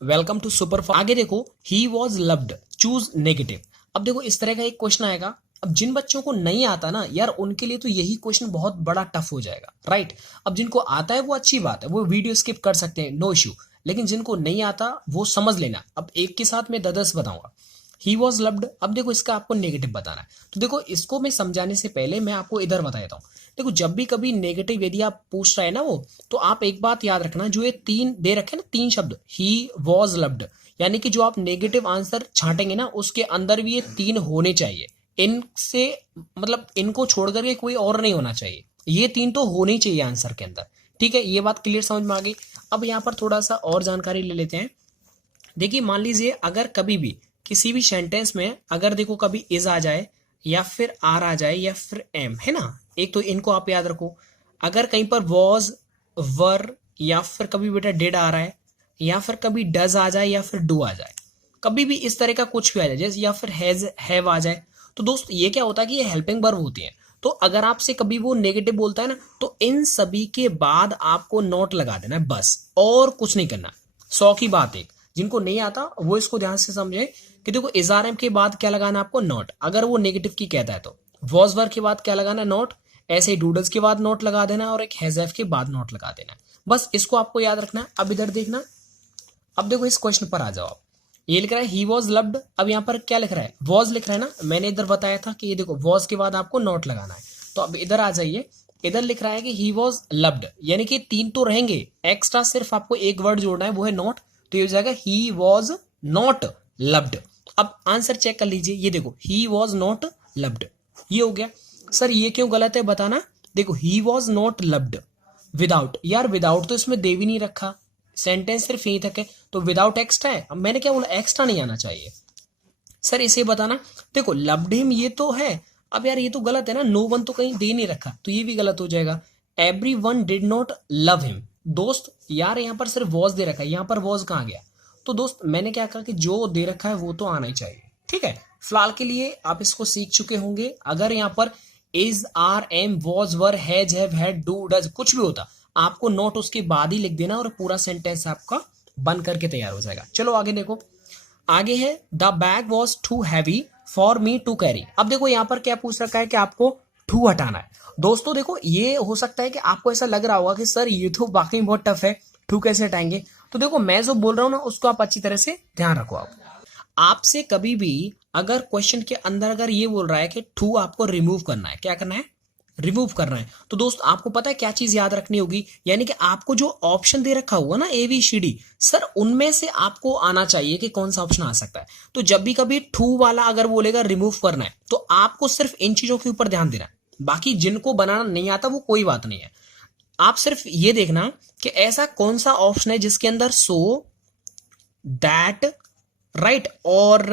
Welcome to super. आगे देखो, he was loved, choose negative. अब देखो इस तरह का एक क्वेश्चन आएगा। अब जिन बच्चों को नहीं आता ना यार, उनके लिए तो यही क्वेश्चन बहुत बड़ा टफ हो जाएगा, राइट। अब जिनको आता है वो अच्छी बात है, वो वीडियो स्किप कर सकते हैं, नो इश्यू। लेकिन जिनको नहीं आता वो समझ लेना। अब एक के साथ मैं 10 बताऊंगा। ही वॉज लव्ड, अब देखो इसका आपको नेगेटिव बताना है। तो देखो इसको मैं समझाने से पहले मैं आपको इधर बता देता हूँ। देखो जब भी कभी नेगेटिव यदि आप पूछ रहे हैं ना वो, तो आप एक बात याद रखना, जो ये तीन दे रखे ना, तीन शब्द, ही वॉज लव्ड, यानी कि जो आप नेगेटिव आंसर छांटेंगे ना उसके अंदर भी ये तीन होने चाहिए। इनसे मतलब इनको छोड़ करके कोई और नहीं होना चाहिए, ये तीन तो होने ही चाहिए आंसर के अंदर। ठीक है, ये बात क्लियर समझ में आ गई। अब यहाँ पर थोड़ा सा और जानकारी ले लेते हैं। देखिए मान लीजिए अगर कभी भी किसी भी सेंटेंस में अगर देखो कभी इज आ जाए या फिर आर आ जाए या फिर एम, है ना, एक तो इनको आप याद रखो। अगर कहीं पर वॉज, वर या फिर कभी बेटा डिड आ रहा है, या फिर कभी डज आ जाए या फिर डू आ जाए, कभी भी इस तरह का कुछ भी आ जाए जैसे, या फिर हैज हैव आ जाए, तो दोस्त ये क्या होता है कि ये हेल्पिंग वर्ब होती है। तो अगर आपसे कभी वो नेगेटिव बोलता है ना, तो इन सभी के बाद आपको नोट लगा देना है बस, और कुछ नहीं करना। 100 की बात एक, जिनको नहीं आता वो इसको ध्यान से समझे कि देखो इजआरएम के बाद क्या लगाना है आपको, नॉट। अगर वो नेगेटिव की कहता है तो वॉज वर के बाद क्या लगाना है, नॉट। ऐसे ही डूडल्स के बाद नोट लगा देना और एक हैजएफ के बाद नोट लगा देना है। बस इसको आपको याद रखना है। अब इधर देखना, अब देखो इस क्वेश्चन पर आ जाओ आप। ये लिख रहा है ही वॉज लव्ड, अब यहाँ पर क्या लिख रहा है, वॉज लिख रहा है ना। मैंने इधर बताया था कि ये देखो वॉज के बाद आपको नोट लगाना है। तो अब इधर आ जाइए, इधर लिख रहा है कि ही वॉज लव्ड, यानी कि तीन तो रहेंगे, एक्स्ट्रा सिर्फ आपको एक वर्ड जोड़ना है, वो है नॉट। तो ये हो जाएगा ही वॉज नॉट लव्ड। अब आंसर चेक कर लीजिए, ये देखो ही वॉज नॉट लव्ड, ये हो गया। सर ये क्यों गलत है बताना। देखो he was not loved without, यार विदाउट तो इसमें दे भी नहीं रखा, सेंटेंस सिर्फ यहीं तक है, तो विदाउट एक्स्ट्रा है। अब मैंने क्या बोला, एक्स्ट्रा नहीं आना चाहिए। सर इसे बताना, देखो लव्ड हिम ये तो है। अब यार ये तो गलत है ना, नो वन तो कहीं दे नहीं रखा, तो ये भी गलत हो जाएगा। Every one did not love him, दोस्त यार यहाँ पर सिर्फ वॉज दे रखा है, यहाँ पर वॉज कहाँ गया। तो दोस्त मैंने क्या कहा कि जो दे रखा है वो तो आना ही चाहिए। ठीक है, फिलहाल के लिए आप इसको सीख चुके होंगे। अगर यहाँ पर is, are, am, was, were, has, have, had, do, does कुछ भी होता, आपको नोट उसके बाद ही लिख देना और पूरा सेंटेंस आपका बन करके तैयार हो जाएगा। चलो आगे देखो, आगे है the bag was too heavy for me to carry. अब देखो यहाँ पर क्या पूछ रखा है कि आपको टू हटाना है। दोस्तों देखो ये हो सकता है कि आपको ऐसा लग रहा होगा कि सर ये तो वाकई बहुत टफ है, टू कैसे हटाएंगे। तो देखो मैं जो बोल रहा हूँ ना उसको आप अच्छी तरह से ध्यान रखो। आप आपसे कभी भी अगर क्वेश्चन के अंदर अगर ये बोल रहा है कि टू आपको रिमूव करना है, क्या करना है, रिमूव करना है, तो दोस्त आपको पता है क्या चीज याद रखनी होगी, यानी कि आपको जो ऑप्शन दे रखा हुआ ना ABCD, सर उनमें से आपको आना चाहिए कि कौन सा ऑप्शन आ सकता है। तो जब भी कभी टू वाला अगर बोलेगा रिमूव करना है, तो आपको सिर्फ इन चीजों के ऊपर ध्यान देना है। बाकी जिनको बनाना नहीं आता वो कोई बात नहीं है, आप सिर्फ ये देखना कि ऐसा कौन सा ऑप्शन है जिसके अंदर सो, दैट, राइट, और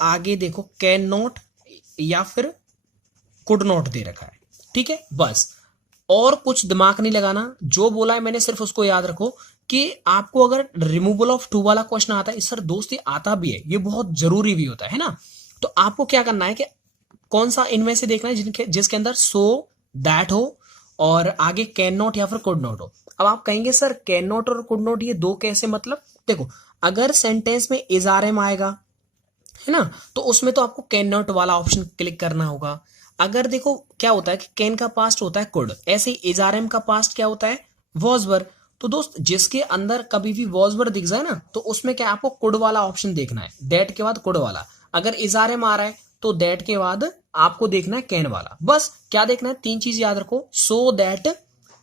आगे देखो कैन नॉट या फिर कुड नॉट दे रखा है। ठीक है, बस और कुछ दिमाग नहीं लगाना, जो बोला है मैंने सिर्फ उसको याद रखो। कि आपको अगर रिमूवल ऑफ टू वाला क्वेश्चन आता है, सर दोस्त ये आता भी है, ये बहुत जरूरी भी होता है ना। तो आपको क्या करना है कि कौन सा इनमें से देखना है जिनके जिसके अंदर सो, दैट हो और आगे कैन नॉट या फिर कुड नॉट हो। अब आप कहेंगे सर कैन नॉट और कुड नॉट ये दो कैसे, मतलब देखो अगर सेंटेंस में इज आर एम आएगा, है ना, तो उसमें तो आपको कैन नॉट वाला ऑप्शन क्लिक करना होगा। अगर देखो क्या होता है कि कैन का पास्ट होता है कुड, ऐसे ही इजआरएम का पास्ट क्या होता है, वॉज वर। तो दोस्त जिसके अंदर कभी भी वॉज वर दिख जाए ना, तो उसमें क्या आपको कुड वाला ऑप्शन देखना है, दैट के बाद कुड वाला। अगर इजआरएम आ रहा है तो दैट के बाद आपको देखना है कैन वाला। बस क्या देखना है, तीन चीज याद रखो, सो, दैट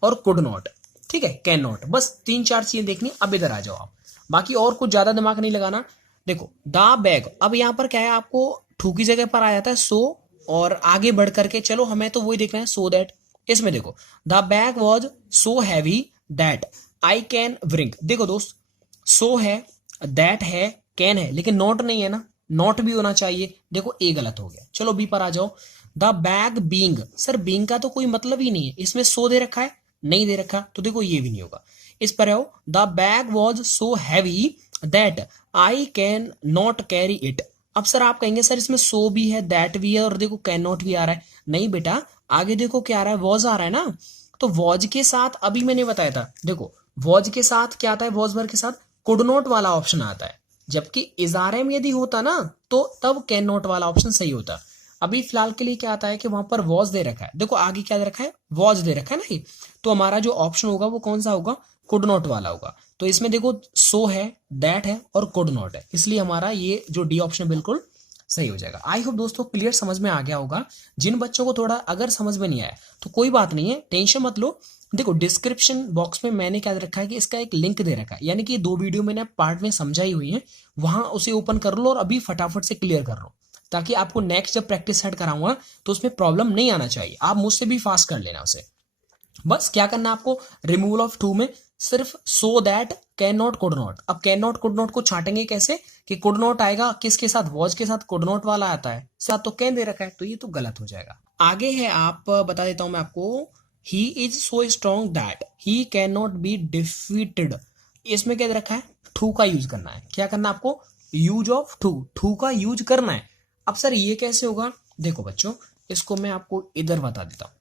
और कुड नॉट। ठीक है, कैन नॉट, बस तीन चार चीजें देखनी। अब इधर आ जाओ आप, बाकी और कुछ ज्यादा दिमाग नहीं लगाना। देखो द बैग, अब यहां पर क्या है, आपको ठू की जगह पर आ जाता है सो, और आगे बढ़ करके चलो हमें तो वही देखना है, सो दैट। इसमें देखो the bag was so heavy that I can bring. देखो दोस्त सो है, दैट है, कैन है, लेकिन नॉट नहीं है ना, नॉट भी होना चाहिए। देखो ए गलत हो गया। चलो बी पर आ जाओ, the bag being, sir being का तो कोई मतलब ही नहीं है, इसमें सो दे रखा है, नहीं दे रखा, तो देखो ये भी नहीं होगा। इस पर आओ, the bag was so heavy that I can not carry it. अब सर आप कहेंगे सर इसमें सो भी है, दैट भी है और देखो कैन नॉट भी आ रहा है। नहीं बेटा, आगे देखो क्या आ रहा है, वॉज आ रहा है ना। तो वॉज के साथ अभी मैंने बताया था, देखो वॉज के साथ क्या आता है, वॉज वर्ब के साथ कुड नॉट वाला ऑप्शन आता है, जबकि इज आर एम यदि होता ना तो तब कैन नॉट वाला ऑप्शन सही होता। अभी फिलहाल के लिए क्या आता है कि वहां पर वॉज दे रखा है, देखो आगे क्या दे रखा है, वॉज दे रखा है ना ये, तो हमारा जो ऑप्शन होगा वो कौन सा होगा, कुड नॉट वाला होगा। तो इसमें देखो सो है, दैट है और कुड नॉट है, इसलिए हमारा ये जो डी ऑप्शन बिल्कुल सही हो जाएगा। आई होप दोस्तों क्लियर समझ में आ गया होगा। जिन बच्चों को थोड़ा अगर समझ में नहीं आया तो कोई बात नहीं है, टेंशन मत लो। देखो डिस्क्रिप्शन बॉक्स में मैंने क्या रखा है कि इसका एक लिंक दे रखा है, यानी कि 2 वीडियो मैंने पार्ट में समझाई हुई है, वहां उसे ओपन कर लो और अभी फटाफट से क्लियर कर लो, ताकि आपको नेक्स्ट जब प्रैक्टिस सेट कराऊंगा तो उसमें प्रॉब्लम नहीं आना चाहिए, आप मुझसे भी फास्ट कर लेना उसे। बस क्या करना आपको, रिमूवल ऑफ टू में सिर्फ so that can not could not. अब कैन नॉट कुड नॉट को छांटेंगे कैसे कि कुड नॉट आएगा किसके साथ, वॉज के साथ, कुड नॉट वाला आता है साथ तो कैन दे रखा है, तो ये तो गलत हो जाएगा। आगे है, आप बता देता हूं मैं आपको, he is so strong that he can not be defeated. इसमें क्या दे रखा है, टू का यूज करना है। क्या करना है आपको, यूज ऑफ टू, टू का यूज करना है। अब सर ये कैसे होगा, देखो बच्चों इसको मैं आपको इधर बता देता हूं।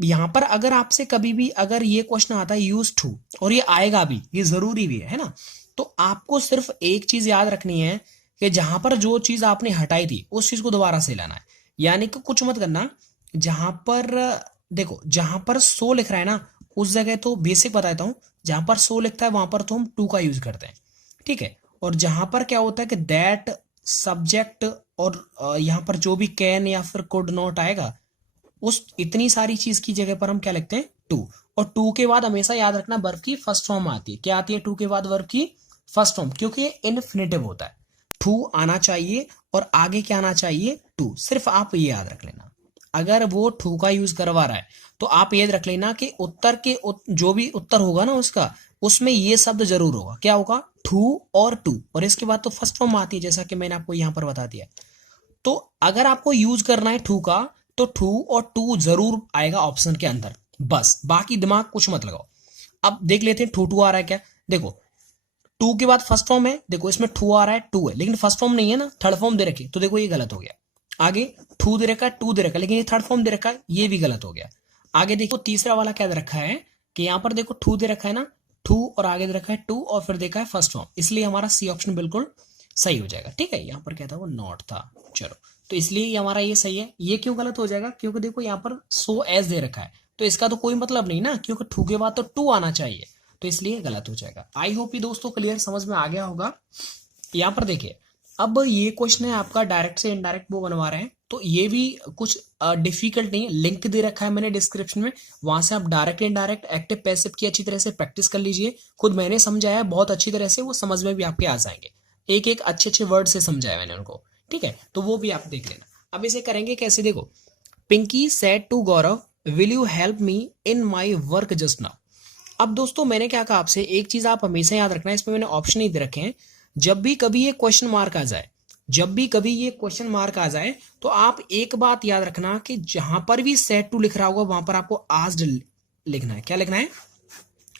यहां पर अगर आपसे कभी भी अगर ये क्वेश्चन आता है यूज टू, और ये आएगा भी, ये जरूरी भी है ना, तो आपको सिर्फ एक चीज याद रखनी है कि जहां पर जो चीज आपने हटाई थी उस चीज को दोबारा से लाना है। यानी कि कुछ मत करना, जहां पर देखो जहां पर सो लिख रहा है ना उस जगह तो बेसिक बताता हूं, जहां पर सो लिखता है वहां पर तो हम टू का यूज करते हैं, ठीक है। और जहां पर क्या होता है कि दैट सब्जेक्ट और यहां पर जो भी कैन या फिर कुड नॉट आएगा, उस इतनी सारी चीज की जगह पर हम क्या लिखते हैं, टू। और टू के बाद हमेशा याद रखना वर्ब की फर्स्ट फॉर्म आती है। क्या आती है टू के बाद, वर्ब की फर्स्ट फॉर्म, क्योंकि ये इनफिनिटिव होता है। टू आना चाहिए और आगे क्या आना चाहिए, टू। सिर्फ आप ये याद रख लेना, अगर वो टू का यूज करवा रहा है तो आप याद रख लेना कि उत्तर के जो भी उत्तर होगा ना उसका, उसमें ये शब्द जरूर होगा। क्या होगा, टू और टू, और इसके बाद तो फर्स्ट फॉर्म आती है, जैसा कि मैंने आपको यहां पर बता दिया। तो अगर आपको यूज करना है टू का तो टू और टू जरूर आएगा ऑप्शन के अंदर, बस बाकी दिमाग कुछ मत लगाओ। अब देख लेते हैं टू टू आ रहा है क्या, देखो टू के बाद फर्स्ट फॉर्म है, देखो इसमें टू आ रहा है, टू है, लेकिन फर्स्ट फॉर्म नहीं है ना, थर्ड फॉर्म दे रखी, तो देखो ये गलत हो गया। आगे टू दे रखा है, टू दे रखा है, लेकिन ये थर्ड फॉर्म दे रखा है, ये भी गलत हो गया। आगे देखो तीसरा वाला क्या दे रखा है कि यहां पर देखो टू दे रखा है ना, टू और आगे दे रखा है टू और फिर देखा है फर्स्ट फॉर्म, इसलिए हमारा सी ऑप्शन बिल्कुल सही हो जाएगा, ठीक है। यहाँ पर क्या था, वो नॉट था, चलो तो इसलिए हमारा ये सही है। ये क्यों गलत हो जाएगा, क्योंकि देखो यहाँ पर सो एज दे रखा है, तो इसका तो कोई मतलब नहीं ना, क्योंकि टू के बाद तो टू आना चाहिए, तो इसलिए गलत हो जाएगा। आई होप ये दोस्तों क्लियर समझ में आ गया होगा। यहाँ पर देखिए, अब ये क्वेश्चन है आपका डायरेक्ट से इनडायरेक्ट वो बनवा रहे हैं, तो ये भी कुछ डिफिकल्ट नहीं है, लिंक दे रखा है मैंने डिस्क्रिप्शन में, वहां से आप डायरेक्ट इनडायरेक्ट एक्टिव पैसिव की अच्छी तरह से प्रैक्टिस कर लीजिए। खुद मैंने समझाया बहुत अच्छी तरह से, वो समझ में भी आपके आ जाएंगे, एक एक अच्छे अच्छे वर्ड से समझाया मैंने उनको, ठीक है, तो वो भी आप देख लेना। अब इसे करेंगे कैसे, देखो Pinki said to Gaurav will you help me in my work just now. अब दोस्तों मैंने क्या कहा आपसे, एक चीज आप हमेशा याद रखना है, इसमें मैंने ऑप्शन ही दे रखे हैं, जब भी कभी ये क्वेश्चन मार्क आ जाए, जब भी कभी ये क्वेश्चन मार्क आ जाए तो आप एक बात याद रखना कि जहां पर भी सेड टू लिख रहा होगा वहां पर आपको आस्क्ड लिखना है। क्या लिखना है,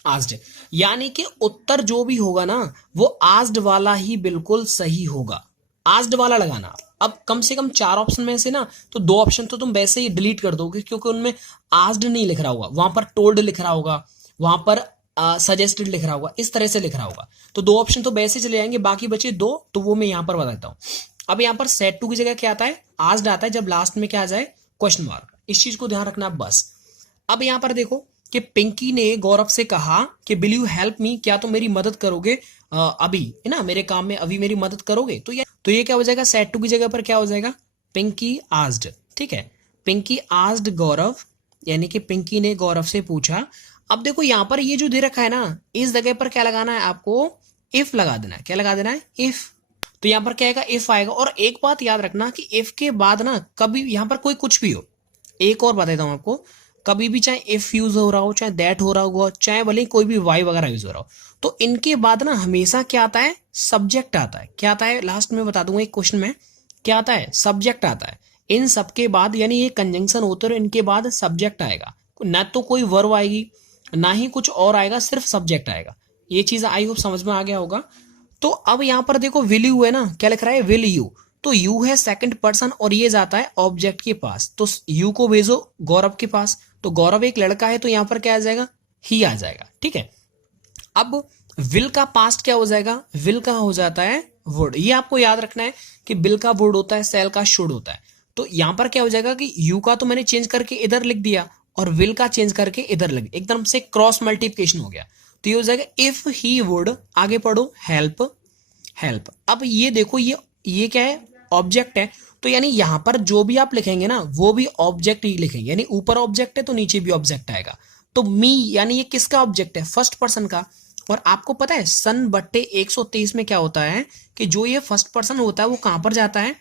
आस्क्ड, यानी कि उत्तर जो भी होगा ना वो आस्क्ड वाला ही बिल्कुल सही होगा, आस्क्ड वाला लगाना। अब कम से कम 4 ऑप्शन में से ना तो 2 ऑप्शन तो तुम वैसे ही डिलीट कर दोगे, क्योंकि उनमें आस्क्ड नहीं लिख रहा होगा, वहां पर टोल्ड लिख रहा होगा, वहां पर सजेस्टेड लिख रहा होगा, इस तरह से लिख रहा होगा, तो 2 ऑप्शन तो वैसे चले जाएंगे, बाकी बचे 2, तो वो मैं यहां पर बताता हूं। अब यहां पर सेड टू की जगह क्या आता है, आस्क्ड आता है, जब लास्ट में क्या आ जाए, क्वेश्चन मार्क, इस चीज को ध्यान रखना बस। अब यहां पर देखो कि पिंकी ने गौरव से कहा कि विल यू हेल्प मी, क्या तुम मेरी मदद करोगे अभी, है ना, मेरे काम में अभी मेरी मदद करोगे, तो ये क्या हो जाएगा, सेड टू की जगह पर क्या हो जाएगा, पिंकी आस्क्ड, ठीक है, पिंकी आस्क्ड गौरव, यानी कि पिंकी ने गौरव से पूछा। अब देखो यहां पर ये जो दे रखा है ना, इस जगह पर क्या लगाना है आपको, इफ लगा देना है। क्या लगा देना है, इफ, तो यहां पर क्या आएगा, इफ आएगा। और एक बात याद रखना कि इफ के बाद ना कभी यहां पर कोई कुछ भी हो, एक और बता देता हूं आपको, कभी भी चाहे इफ यूज हो रहा हो, चाहे दैट हो रहा हो, चाहे भले कोई भी वाई वगैरह यूज हो रहा हो, तो इनके बाद ना हमेशा क्या आता है, सब्जेक्ट आता है। क्या आता है, लास्ट में बता दूंगा एक क्वेश्चन में, क्या आता है, सब्जेक्ट आता है। इन सबके बाद, यानी ये कंजंक्शन होते हैं, इनके बाद सब्जेक्ट आएगा, ना तो कोई वर्ब आएगी ना ही कुछ और आएगा, सिर्फ सब्जेक्ट आएगा। ये चीज आई होप समझ में आ गया होगा। तो अब यहां पर देखो विल यू है ना, क्या लिख रहा है, विल यू, तो यू है सेकंड पर्सन और ये जाता है ऑब्जेक्ट के पास, तो यू को भेजो गौरव के पास, तो गौरव एक लड़का है तो यहां पर क्या आ जाएगा, ही आ जाएगा, ठीक है। अब विल का पास्ट क्या हो जाएगा, विल का हो जाता है वुड। ये आपको याद रखना है कि बिल का वुड होता है, सेल का शुड होता है। तो यहां पर क्या हो जाएगा कि यू का तो मैंने चेंज करके इधर लिख दिया और विल का चेंज करके इधर लिख, एकदम से क्रॉस मल्टीप्लिकेशन हो गया। तो ये हो जाएगा इफ ही वुड, आगे पढ़ो हेल्प, हेल्प। अब ये देखो ये क्या है, ऑब्जेक्ट है। तो यानी यहां पर जो भी आप लिखेंगे ना वो भी ऑब्जेक्ट ही लिखेंगे, यानी ऊपर ऑब्जेक्ट है तो नीचे भी ऑब्जेक्ट आएगा। तो मी यानी ये किसका ऑब्जेक्ट है, फर्स्ट पर्सन का। और आपको पता है सन बट्टे 123 में क्या होता है कि जो ये फर्स्ट पर्सन होता है वो कहां पर जाता है,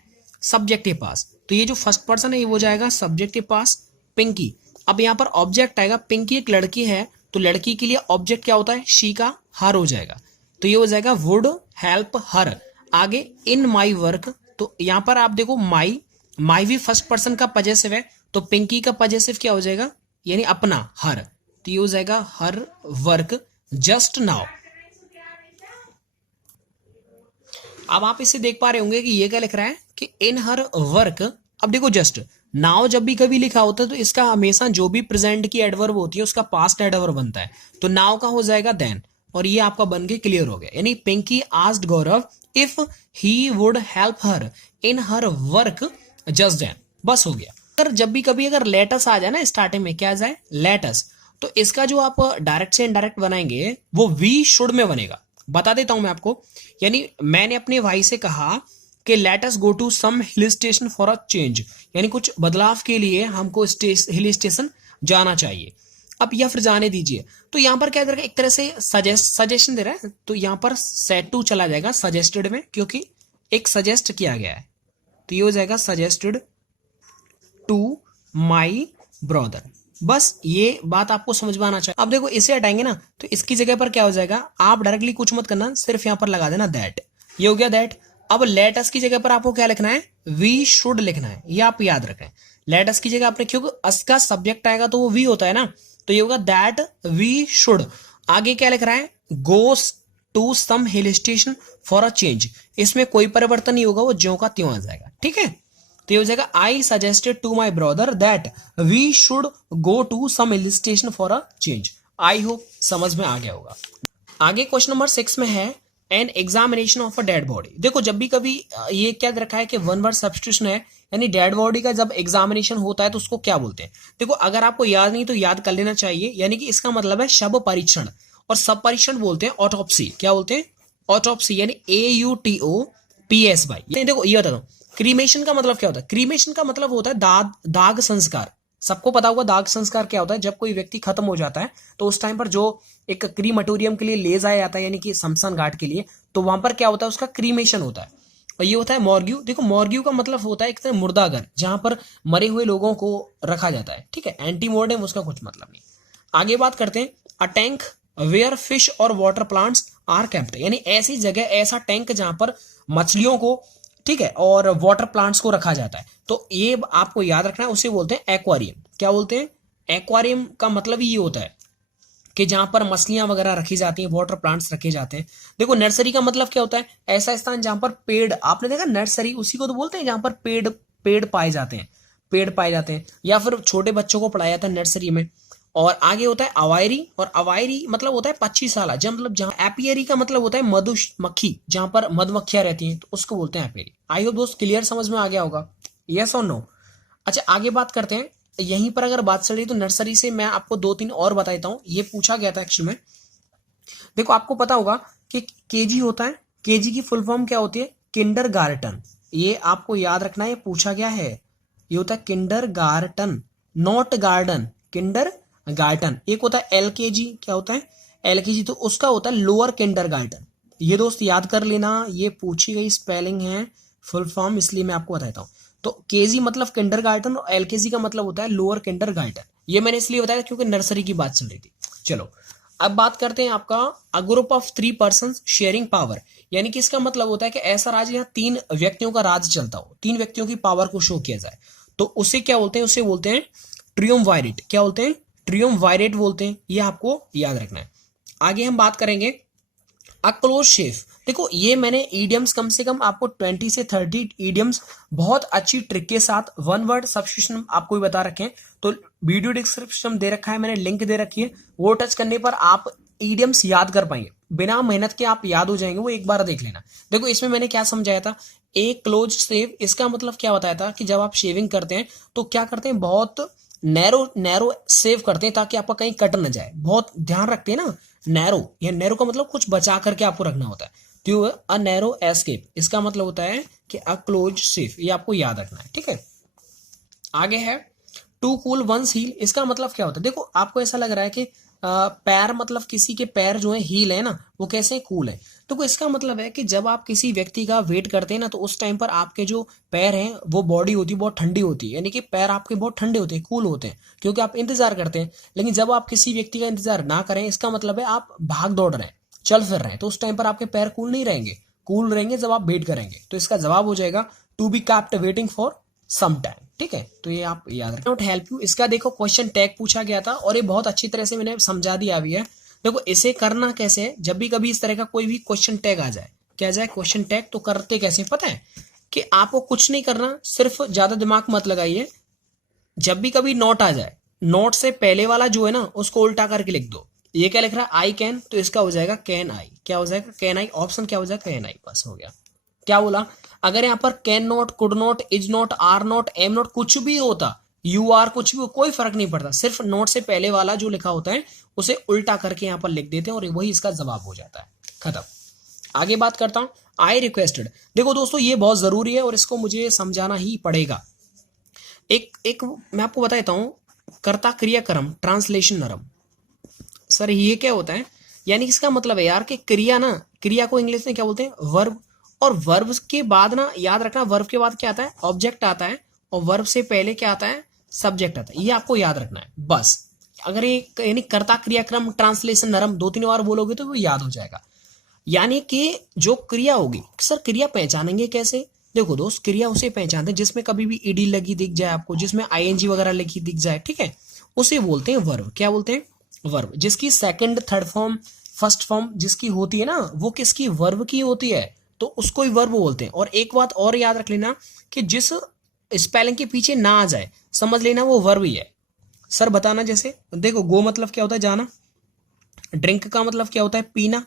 सब्जेक्ट के पास। तो ये जो फर्स्ट पर्सन है ये हो जाएगा सब्जेक्ट के पास, पिंकी। अब यहां पर ऑब्जेक्ट आएगा, पिंकी एक लड़की है तो लड़की के लिए ऑब्जेक्ट क्या होता है, शी का हर हो जाएगा। तो ये हो जाएगा वुड हेल्प हर। आगे इन माई वर्क, तो यहां पर आप देखो माई भी फर्स्ट पर्सन का पजेसिव है, तो पिंकी का पजेसिव क्या हो जाएगा, यानी अपना, हर। तो ये हो जाएगा हर वर्क जस्ट नाउ। अब आप इसे देख पा रहे होंगे कि ये क्या लिख रहा है कि इन हर वर्क। अब देखो जस्ट नाउ जब भी कभी लिखा होता है तो इसका हमेशा जो भी प्रेजेंट की एडवर्ब होती है उसका पास्ट एडवर्ब बनता है। तो नाउ का हो जाएगा देन, और ये आपका बन के क्लियर हो गया। यानी Pinki asked Gaurav if he would help her in her work just then, बस हो गया। अगर जब भी कभी अगर लेटस आ जाए ना स्टार्टिंग में, क्या आ जाए लेटस, तो इसका जो आप डायरेक्ट से इनडायरेक्ट बनाएंगे वो वी शुड में बनेगा। बता देता हूं मैं आपको। यानी मैंने अपने भाई से कहा कि let us go to some hill station for a change, यानी कुछ बदलाव के लिए हमको हिल स्टेशन जाना चाहिए। अब या फिर जाने दीजिए। तो यहां पर क्या करेगा, एक तरह से सजेशन दे रहा है, तो यहां पर सेड टू चला जाएगा सजेस्टेड में, क्योंकि एक सजेस्ट किया गया है। तो ये हो जाएगा सजेस्टेड टू माई ब्रदर। बस ये बात आपको समझ में आना चाहिए। अब देखो इसे हटाएंगे ना तो इसकी जगह पर क्या हो जाएगा, आप डायरेक्टली कुछ मत करना, सिर्फ यहां पर लगा देना दैट। ये हो गया दैट। अब लेट अस की जगह पर आपको क्या लिखना है, वी शुड लिखना है। ये आप याद रखें, लेट अस की जगह आपने, क्योंकि अस का सब्जेक्ट आएगा तो वो वी होता है ना, तो ये होगा दैट वी शुड। आगे क्या लिख रहा है, goes to some hill station for a change. इसमें कोई परिवर्तन नहीं होगा, वो ज्यों का त्यों आ जाएगा। ठीक है, तो ये हो जाएगा I suggested to my brother that we should go to some hill station for a change. I hope समझ में आ गया होगा। आगे क्वेश्चन नंबर 6 में है an examination of a dead body. देखो जब भी कभी ये क्या रखा है कि वन वर्ड सब्स्टिट्यूशन है, यानी डेड बॉडी का जब एग्जामिनेशन होता है तो उसको क्या बोलते हैं। देखो अगर आपको याद नहीं तो याद कर लेना चाहिए, यानी कि इसका मतलब है शव परीक्षण, और सब परीक्षण बोलते हैं ऑटोप्सी। क्या बोलते हैं, ऑटोप्सी, यानी AUTOPSY। देखो ये बता दो क्रीमेशन का मतलब क्या होता है। क्रीमेशन का मतलब होता है दाग संस्कार। सबको पता होगा दाग संस्कार क्या होता है, जब कोई व्यक्ति खत्म हो जाता है तो उस टाइम पर जो एक क्रीमेटोरियम के लिए ले जाया जाता है, यानी कि शमशान घाट के लिए, तो वहां पर क्या होता है, उसका क्रीमेशन होता है। और ये होता है मॉर्ग्यू। देखो मॉर्ग्यू का मतलब होता है एक तरह मुर्दाघर, जहां पर मरे हुए लोगों को रखा जाता है। ठीक है, एंटी मोर्टेम उसका कुछ मतलब नहीं। आगे बात करते हैं अ टैंक वेयर फिश और वाटर प्लांट्स आर केप्ट, यानी ऐसी जगह, ऐसा टैंक जहां पर मछलियों को, ठीक है, और वाटर प्लांट्स को रखा जाता है। तो ये आपको याद रखना है, उसे बोलते हैं एक्वारियम। क्या बोलते हैं, एक्वारियम का मतलब ये होता है कि जहां पर मछलियां वगैरह रखी जाती हैं, वाटर प्लांट्स रखे जाते हैं। देखो नर्सरी का मतलब क्या होता है, ऐसा स्थान जहां पर पेड़, आपने देखा नर्सरी उसी को तो बोलते हैं जहां पर पेड़ पाए जाते हैं, पेड़ पाए जाते हैं, या फिर छोटे बच्चों को पढ़ाया जाता है नर्सरी में। और आगे होता है अवायरी, और अवायरी मतलब होता है पक्षीशाला, जब मतलब जहां, एपियरी का मतलब होता है मधुमक्खी, जहां पर मधुमक्खियां रहती हैं, तो उसको बोलते हैं एपियरी। आई होप दोस्त क्लियर समझ में आ गया होगा, यस और नो। अच्छा आगे बात करते हैं, यहीं पर अगर बात चल रही तो नर्सरी से मैं आपको 2-3 और बता देता हूं। ये पूछा गया था एक्चुअली में। देखो आपको पता होगा कि केजी होता है, केजी की फुल फॉर्म क्या होती है, किंडर गार्टन। ये आपको याद रखना है, ये पूछा गया है। ये होता है किंडर गार्टन, नॉट गार्डन, किंडर गार्टन। एक होता है एलकेजी, क्या होता है एलकेजी, तो उसका होता है लोअर किंडर गार्टन। ये दोस्त याद कर लेना, ये पूछी गई स्पेलिंग है, फुल फॉर्म, इसलिए मैं आपको बताता हूँ। तो केजी मतलब किंडर गार्टन और एलकेजी का मतलब होता है लोअर किंडर गार्टन। ये मैंने इसलिए बताया क्योंकि नर्सरी की बात चल रही थी। चलो अब बात करते हैं आपका a group of 3 person sharing power, यानी कि इसका मतलब होता है कि ऐसा राज्य यहाँ 3 व्यक्तियों का राज चलता हो, 3 व्यक्तियों की पावर को शो किया जाए, तो उसे क्या बोलते हैं, उसे बोलते हैं ट्रियमवायरेट। क्या बोलते हैं, ट्रियमवायरेट बोलते हैं। ये आपको याद रखना है। आगे हम बात करेंगे अ क्लोज शेफ। देखो ये मैंने ईडियम्स कम से कम आपको 20 से 30 ईडियम्स बहुत अच्छी ट्रिक के साथ वन वर्ड सब्स्टिट्यूशन आपको भी बता रखे हैं। तो वीडियो डिस्क्रिप्शन दे रखा है, मैंने लिंक दे रखी है, वो टच करने पर आप ईडियम्स याद कर पाएंगे। बिना मेहनत के आप याद हो जाएंगे, वो एक बार देख लेना। देखो इसमें मैंने क्या समझाया था, एक क्लोज शेव, इसका मतलब क्या बताया था कि जब आप शेविंग करते हैं तो क्या करते हैं, बहुत नैरो नैरो सेव करते हैं ताकि आपका कहीं कट ना जाए, बहुत ध्यान रखते हैं ना। नैरो, या नैरो का मतलब कुछ बचा करके आपको रखना होता है, तो अ नैरो एस्केप, इसका मतलब होता है कि अ क्लोज शेव, ये आपको याद रखना है, ठीक है। आगे है टू कूल वंस हील, इसका मतलब क्या होता है। देखो आपको ऐसा लग रहा है कि पैर, मतलब किसी के पैर जो है हील है ना, वो कैसे कूल है। तो इसका मतलब है कि जब आप किसी व्यक्ति का वेट करते हैं ना, तो उस टाइम पर आपके जो पैर हैं वो बॉडी होती है बहुत ठंडी होती है, यानी कि पैर आपके बहुत ठंडे होते हैं, कूल होते हैं, क्योंकि आप इंतजार करते हैं। लेकिन जब आप किसी व्यक्ति का इंतजार ना करें, इसका मतलब है आप भाग दौड़ रहे हैं, चल फिर रहे हैं, तो उस टाइम पर आपके पैर कूल नहीं रहेंगे, कूल रहेंगे जब आप वेट करेंगे। तो इसका जवाब हो जाएगा to be kept waiting for some time, ठीक है। तो ये आप याद रखें। नॉट हेल्प यू, इसका देखो क्वेश्चन टैग पूछा गया था और ये बहुत अच्छी तरह से मैंने समझा दिया भी है। देखो इसे करना कैसे है, जब भी कभी इस तरह का कोई भी क्वेश्चन टैग आ जाए, क्या जाए क्वेश्चन टैग, तो करते कैसे पता है कि आपको कुछ नहीं करना, सिर्फ ज्यादा दिमाग मत लगाइए। जब भी कभी नोट आ जाए, नोट से पहले वाला जो है ना उसको उल्टा करके लिख दो। ये क्या लिख रहा है, आई कैन, तो इसका हो जाएगा कैन आई, क्या हो जाएगा कैन आई, ऑप्शन क्या हो जाएगा कैन आई, बस हो गया। क्या बोला, अगर यहाँ पर can not, could not, is not, are not, am not, कुछ भी होता, यू आर, कुछ भी, कोई फर्क नहीं पड़ता, सिर्फ नोट से पहले वाला जो लिखा होता है उसे उल्टा करके यहाँ पर लिख देते हैं और वही इसका जवाब हो जाता है, खत्म। आगे बात करता हूं, आई रिक्वेस्टेड। देखो दोस्तों ये बहुत जरूरी है और इसको मुझे समझाना ही पड़ेगा। एक एक मैं आपको बताता हूं, कर्ता क्रिया कर्म ट्रांसलेशन नरम। सर ये क्या होता है, यानी इसका मतलब है यार कि क्रिया ना, क्रिया को इंग्लिश में क्या बोलते हैं, वर्ब, और वर्ब के बाद ना याद रखना, वर्ब के बाद क्या आता है, ऑब्जेक्ट आता है, और वर्ब से पहले क्या आता है, सब्जेक्ट आता है, ये आपको याद रखना है बस। अगर ये यानी कर्ता क्रियाक्रम ट्रांसलेशन नरम 2-3 बार बोलोगे तो वो याद हो जाएगा। यानी कि जो क्रिया होगी, सर क्रिया पहचानेंगे कैसे, देखो दोस्त क्रिया उसे पहचानते हैं जिसमें कभी भी ईडी लगी दिख जाए आपको, जिसमें आईएनजी वगैरह लगी दिख जाए, ठीक है, उसे बोलते हैं वर्ब। क्या बोलते हैं, वर्ब। जिसकी second third form first form जिसकी होती है ना, वो किसकी, वर्ब की होती है, तो उसको ही वर्ब बोलते हैं। और एक बात और याद रख लेना कि जिस स्पेलिंग के पीछे ना आ जाए, समझ लेना वो वर्ब ही है। सर बताना, जैसे देखो गो मतलब क्या होता है, जाना, ड्रिंक का मतलब क्या होता है, पीना,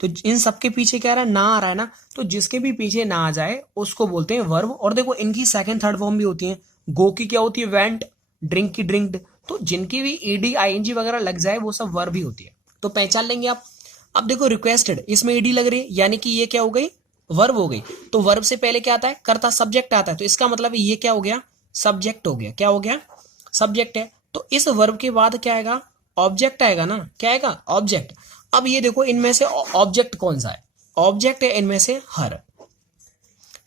तो इन सबके पीछे क्या आ रहा है, ना आ रहा है ना, तो जिसके भी पीछे ना आ जाए उसको बोलते हैं वर्ब। और देखो इनकी सेकंड थर्ड फॉर्म भी होती है, गो की क्या होती है, वेंट, ड्रिंक की ड्रिंक्ड, तो जिनकी भी ईडी आईएनजी वगैरह लग जाए वो सब वर्ब ही होती है, तो पहचान लेंगे आप। अब देखो रिक्वेस्टेड, इसमें ईडी लग रही है, यानी कि ये क्या हो गई, वर्ब हो गई। तो वर्ब से पहले क्या आता है, कर्ता सब्जेक्ट आता है, तो इसका मतलब ये क्या हो गया, सब्जेक्ट हो गया, क्या हो गया, सब्जेक्ट है। तो इस वर्ब के बाद क्या आएगा, ऑब्जेक्ट आएगा ना, क्या आएगा, ऑब्जेक्ट। अब ये देखो इनमें से ऑब्जेक्ट कौन सा है, ऑब्जेक्ट है इनमें से हर।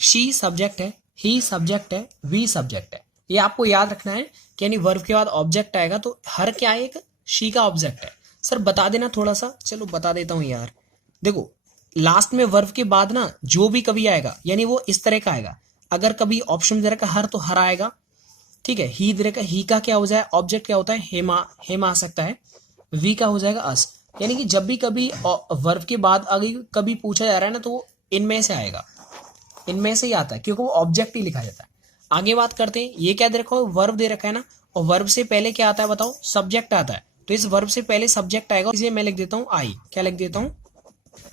शी सब्जेक्ट है, ही सब्जेक्ट है, वी सब्जेक्ट है, ये आपको याद रखना है कि यानी वर्ब के बाद ऑब्जेक्ट आएगा, तो हर क्या है, एक शी का ऑब्जेक्ट है। सर बता देना थोड़ा सा, चलो बता देता हूं यार। देखो लास्ट में वर्ब के बाद ना जो भी कभी आएगा, यानी वो इस तरह का आएगा, अगर कभी ऑप्शन दे रखा हर, तो हर आएगा, ठीक है। ही दे रखा, ही का क्या हो जाए, ऑब्जेक्ट क्या होता है, हेमा, हेमा आ सकता है, वी का हो जाएगा अस। यानी कि जब भी कभी वर्ब के बाद आगे कभी पूछा जा रहा है ना, तो वो इनमें से आएगा, इनमें से ही आता है, क्योंकि वो ऑब्जेक्ट ही लिखा जाता है। आगे बात करते हैं, ये क्या दे रखा है, वर्ब दे रखा है ना, और वर्ब से पहले क्या आता है बताओ, सब्जेक्ट आता है, तो इस वर्ब से पहले सब्जेक्ट आएगा, इसे मैं लिख देता हूं आई, क्या लिख देता हूं,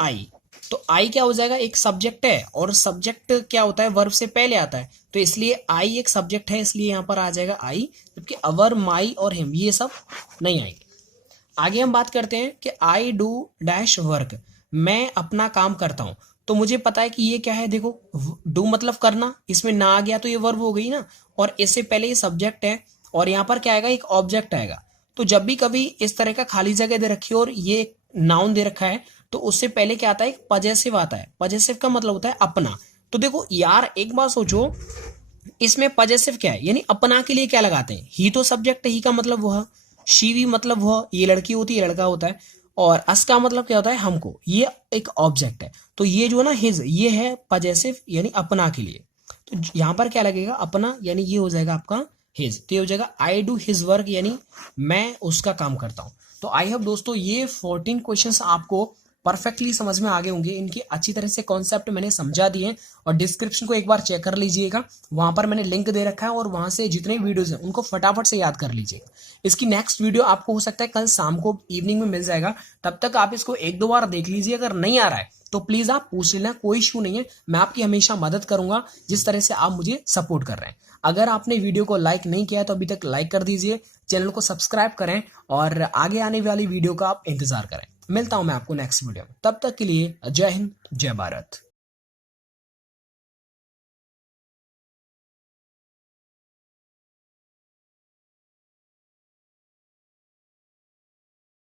आई। तो आई क्या हो जाएगा, एक सब्जेक्ट है, और सब्जेक्ट क्या होता है, वर्ब से पहले आता है, तो इसलिए आई एक सब्जेक्ट है, इसलिए यहां पर आ जाएगा आई, जबकि अवर, माई और हिम ये सब नहीं आएंगे। आगे हम बात करते हैं कि आई डू डैश वर्क, मैं अपना काम करता हूं, तो मुझे पता है कि ये क्या है, देखो डू मतलब करना, इसमें ना आ गया तो ये वर्ब हो गई ना, और इससे पहले ये सब्जेक्ट है, और यहाँ पर क्या आएगा, एक ऑब्जेक्ट आएगा। तो जब भी कभी इस तरह का खाली जगह दे रखी है और ये नाउन दे रखा है, तो उससे पहले क्या आता है, एक पजेसिव आता है, पजेसिव का मतलब होता है अपना। तो देखो यार एक बार सोचो, इसमें पजेसिव क्या है, यानी अपना के लिए क्या लगाते हैं, ही तो सब्जेक्ट है, ही का मतलब वह, शी भी मतलब वह, ये लड़की होती है, ये लड़का होता है, और अस का मतलब क्या होता है, हमको, ये एक ऑब्जेक्ट है। तो ये जो है ना हिज, ये है पजेसिव यानी अपना के लिए, तो यहां पर क्या लगेगा, अपना, यानी ये हो जाएगा आपका हिज, तो ये हो जाएगा आई डू हिज वर्क, यानी मैं उसका काम करता हूं। तो आई होप दोस्तों ये 14 क्वेश्चंस आपको परफेक्टली समझ में आ गए होंगे। इनकी अच्छी तरह से कॉन्सेप्ट मैंने समझा दिए और डिस्क्रिप्शन को एक बार चेक कर लीजिएगा, वहां पर मैंने लिंक दे रखा है और वहां से जितने वीडियोस हैं उनको फटाफट से याद कर लीजिएगा। इसकी नेक्स्ट वीडियो आपको हो सकता है कल शाम को इवनिंग में मिल जाएगा, तब तक आप इसको एक दो बार देख लीजिए। अगर नहीं आ रहा है तो प्लीज आप पूछ लेना, कोई इशू नहीं है, मैं आपकी हमेशा मदद करूंगा जिस तरह से आप मुझे सपोर्ट कर रहे हैं। अगर आपने वीडियो को लाइक नहीं किया है तो अभी तक लाइक कर दीजिए, चैनल को सब्सक्राइब करें और आगे आने वाली वीडियो का आप इंतजार करें। मिलता हूं मैं आपको नेक्स्ट वीडियो में, तब तक के लिए जय हिंद जय भारत।